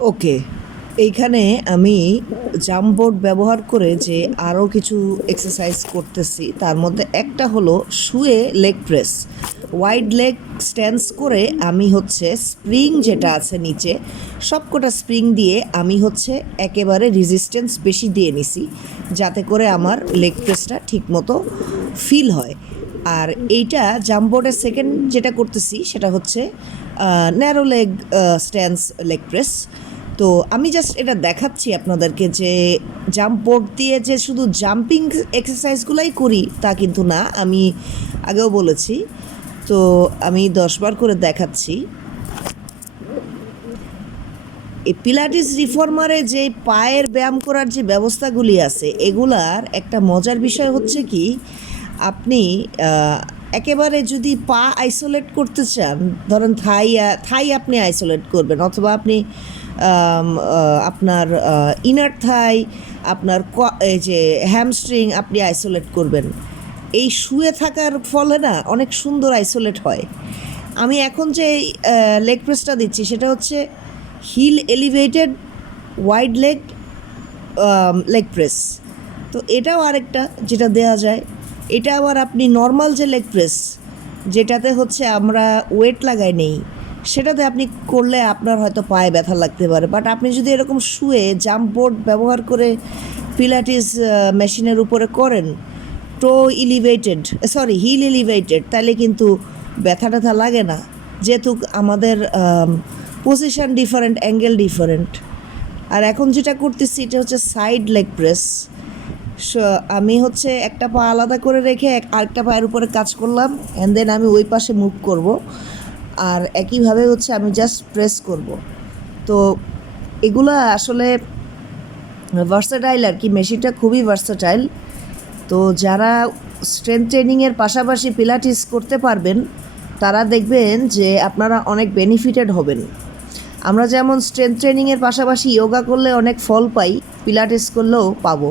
ওকে, এইখানে আমি জাম্পবোর্ড ব্যবহার করে যে আরও কিছু এক্সারসাইজ করতেছি, তার মধ্যে একটা হলো শুয়ে leg press. Wide leg stance করে আমি হচ্ছে স্প্রিং যেটা আছে নিচে, সবকটা স্প্রিং দিয়ে আমি হচ্ছে একেবারে রেজিস্ট্যান্স বেশি দিয়ে নিছি, যাতে করে আমার লেগ প্রেসটা ঠিকমতো ফিল হয়। আর এইটা জাম্পবোর্ডের সেকেন্ড যেটা করতেছি সেটা হচ্ছে narrow leg stance leg press. তো আমি জাস্ট এটা দেখাচ্ছি আপনাদেরকে যে জাম্প বোর্ড দিয়ে যে শুধু জাম্পিং এক্সারসাইজগুলাই করি তা কিন্তু না, আমি আগেও বলেছি। তো আমি 10 বার করে দেখাচ্ছি। এই পিলাটিস রিফর্মারে যে পায়ের ব্যায়াম করার যে ব্যবস্থাগুলি আছে, এগুলার একটা মজার বিষয় হচ্ছে কি, আপনি একেবারে যদি পা আইসোলেট করতে চান, ধরেন থাই আপনি আইসোলেট করবেন, অথবা আপনি আপনার ইনার থাই, আপনার এই যে হ্যামস্ট্রিং আপনি আইসোলেট করবেন, এই শুয়ে থাকার ফলে না অনেক সুন্দর আইসোলেট হয়। আমি এখন যে লেগ প্রেসটা দিচ্ছি সেটা হচ্ছে heel elevated wide leg leg press. তো এটাও আরেকটা যেটা দেওয়া যায়। এটা আবার আপনি নর্মাল যে লেগ প্রেস, যেটাতে হচ্ছে আমরা ওয়েট লাগাই নেই, সেটাতে আপনি করলে আপনার হয়তো পায়ে ব্যথা লাগতে পারে। বাট আপনি যদি এরকম শুয়ে জাম্প বোর্ড ব্যবহার করে পিলাটিস মেশিনের উপরে করেন, হিল এলিভেটেড, তাহলে কিন্তু ব্যথা ট্যাথা লাগে না, যেহেতু আমাদের পজিশন ডিফারেন্ট, অ্যাঙ্গেল ডিফারেন্ট। আর এখন যেটা করতেছি এটা হচ্ছে সাইড লেগ প্রেস। আমি হচ্ছে একটা পা আলাদা করে রেখে আরেকটা পায়ের উপরে কাজ করলাম, অ্যান্ড দেন আমি ওই পাশে মুভ করব, আর একইভাবে হচ্ছে আমি জাস্ট প্রেস করব। তো এগুলা আসলে ভার্সাটাইল আর কি, মেশিনটা খুবই ভার্সাটাইল। তো যারা স্ট্রেংথ ট্রেনিংয়ের পাশাপাশি পিলাটিস করতে পারবেন, তারা দেখবেন যে আপনারা অনেক বেনিফিটেড হবেন। আমরা যেমন স্ট্রেংথ ট্রেনিংয়ের পাশাপাশি যোগা করলে অনেক ফল পাই, পিলাটিস করলেও পাবো।